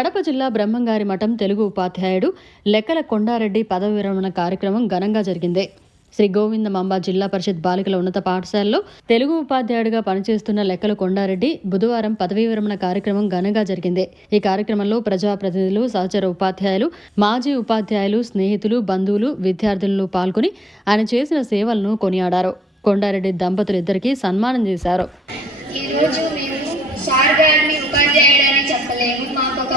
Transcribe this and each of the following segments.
కడప జిల్లా బ్రహ్మంగారి మఠం తెలుగు ఉపాధ్యాయుడు లెక్కల కొండారెడ్డి పదవి విరమణ కార్యక్రమం ఘనంగా జరిగింది. శ్రీ గోవిందమాంబ జిల్లా పరిషత్ బాలికల ఉన్నత పాఠశాలలో తెలుగు ఉపాధ్యాయుడిగా పనిచేస్తున్న లెక్కల కొండారెడ్డి బుధవారం పదవీ విరమణ కార్యక్రమం ఘనంగా జరిగింది. ఈ కార్యక్రమంలో ప్రజాప్రతినిధులు సహచర ఉపాధ్యాయులు మాజీ ఉపాధ్యాయులు స్నేహితులు బంధువులు విద్యార్థులను పాల్గొని ఆయన చేసిన సేవలను కొనియాడారు. కొండారెడ్డి దంపతులిద్దరికీ సన్మానం చేశారు. ఈరోజు మేము సార్ గారిని ఉపాధ్యాయుడు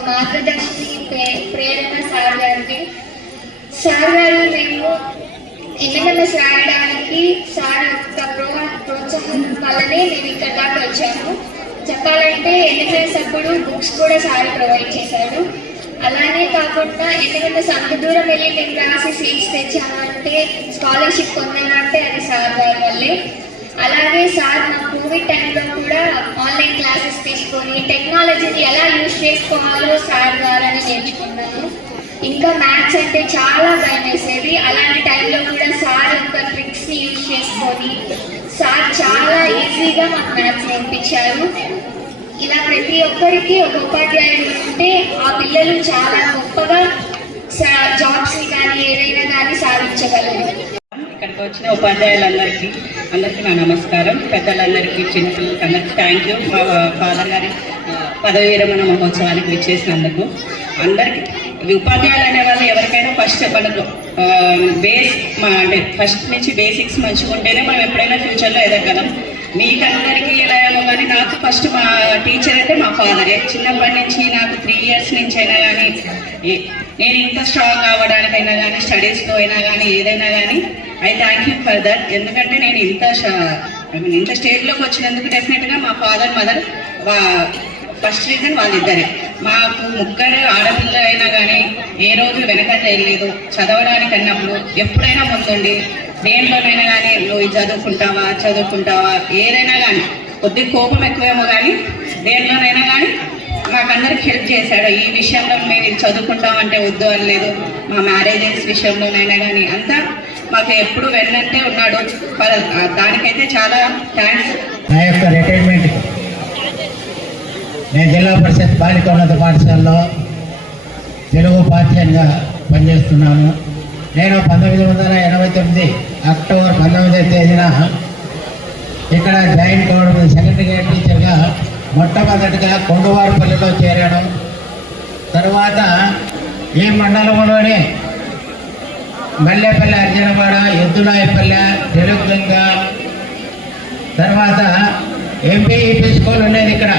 మార్గదర్శిని ప్రే- ప్రేరణ సార్ గారికి. సార్ గారు మేము ఎంఎంఎస్ రాయడానికి సార్ యొక్క ప్రో ప్రోత్సాహం వల్లనే మేము ఇక్కడ దాకా వచ్చాము. చెప్పాలంటే ఎంఎంఎస్ అప్పుడు బుక్స్ కూడా సార్ ప్రొవైడ్ చేశారు. అలానే కాకుండా ఎంఎంఎస్ అంత దూరం వెళ్ళి మేము రాసి సీట్స్ తెచ్చామంటే స్కాలర్షిప్ పొందామంటే అది సార్ గారి వల్లే. అలాగే సార్ మా కోవిడ్ టైంలో కూడా క్లాసెస్ టెక్నాలజీని ఎలా యూజ్ చేసుకోవాలో సార్ ద్వారానే నేర్చుకున్నాను. ఇంకా మ్యాథ్స్ అంటే చాలా భయం వేసేది. అలాంటి టైంలో కూడా సార్ యొక్క ట్రిక్స్ని యూజ్ చేసుకొని సార్ చాలా ఈజీగా మాకు మ్యాథ్స్ నేర్పించారు. ఇలా ప్రతి ఒక్కరికి ఒక ఉపాధ్యాయుడు ఉంటే ఆ పిల్లలు చాలా గొప్పగా జాబ్స్ని కానీ ఏదైనా కానీ సాధించగలరు. ఇక్కడికి వచ్చిన ఉపాధ్యాయులందరికీ అందరికీ నా నమస్కారం. పెద్దలందరికీ చిన్నపిల్లలకి అందరికీ థ్యాంక్ యూ మా ఫాదర్ గారి పదవి విరమణ మహోత్సవానికి విచ్చేసినందుకు అందరికీ. ఉపాధ్యాయులు అనే వాళ్ళు ఎవరికైనా ఫస్ట్ మనకు బేస్ మా అంటే ఫస్ట్ నుంచి బేసిక్స్ మంచిగా ఉంటేనే మనం ఎప్పుడైనా ఫ్యూచర్లో ఎదగలం. మీకందరికీ ఎలా ఏమో కానీ నాకు ఫస్ట్ మా టీచర్ అయితే మా ఫాదరే చిన్నప్పటి నుంచి నాకు త్రీ ఇయర్స్ నుంచి అయినా కానీ నేను ఇంత స్ట్రాంగ్ అవ్వడానికైనా కానీ స్టడీస్లో అయినా కానీ ఏదైనా కానీ I thank you for that ఎందుకంటే నేను ఇంత ఇంత స్టేజ్లోకి వచ్చినందుకు డెఫినెట్గా మా ఫాదర్ మదర్ ఫస్ట్ రీజన్ వాళ్ళిద్దరే. మాకు ముగ్గురు ఆడపిల్ల అయినా కానీ ఏ రోజు వెనకట్ల వెళ్ళలేదు. చదవడానికి అన్నప్పుడు ఎప్పుడైనా ముందుండి దేంట్లోనైనా కానీ నువ్వు చదువుకుంటావా చదువుకుంటావా ఏదైనా కానీ కొద్ది కోపం ఎక్కువేమో కానీ దేంట్లోనైనా కానీ మాకందరికి హెల్ప్ చేశాడు. ఈ విషయంలో మేము చదువుకుంటామంటే వద్దు అని లేదు మా మ్యారేజెస్ విషయంలోనైనా కానీ అంతా మాకు ఎప్పుడు వెన్నంటే ఉన్నాడు. దానికైతే చాలా థ్యాంక్స్ నా యొక్క రిటైర్మెంట్ నేను జిల్లా పరిషత్ బాలికోన్నత పాఠశాలలో తెలుగు ఉపాధ్యాయంగా పనిచేస్తున్నాను. నేను పంతొమ్మిది వందల ఎనభై తొమ్మిది అక్టోబర్ పంతొమ్మిదవ తేదీన ఇక్కడ జాయిన్ కావడం సెకండ్ గ్రేడ్ టీచర్గా మొట్టమొదటిగా కొండవారిపల్లిలో చేరాను. తర్వాత ఈ మండలంలోనే మల్లెపల్లె అర్జునవాడ ఎద్దులాయపల్లె తెలుగుగంగ తర్వాత ఎంపీఈపీ స్కూల్ ఉండేది ఇక్కడ.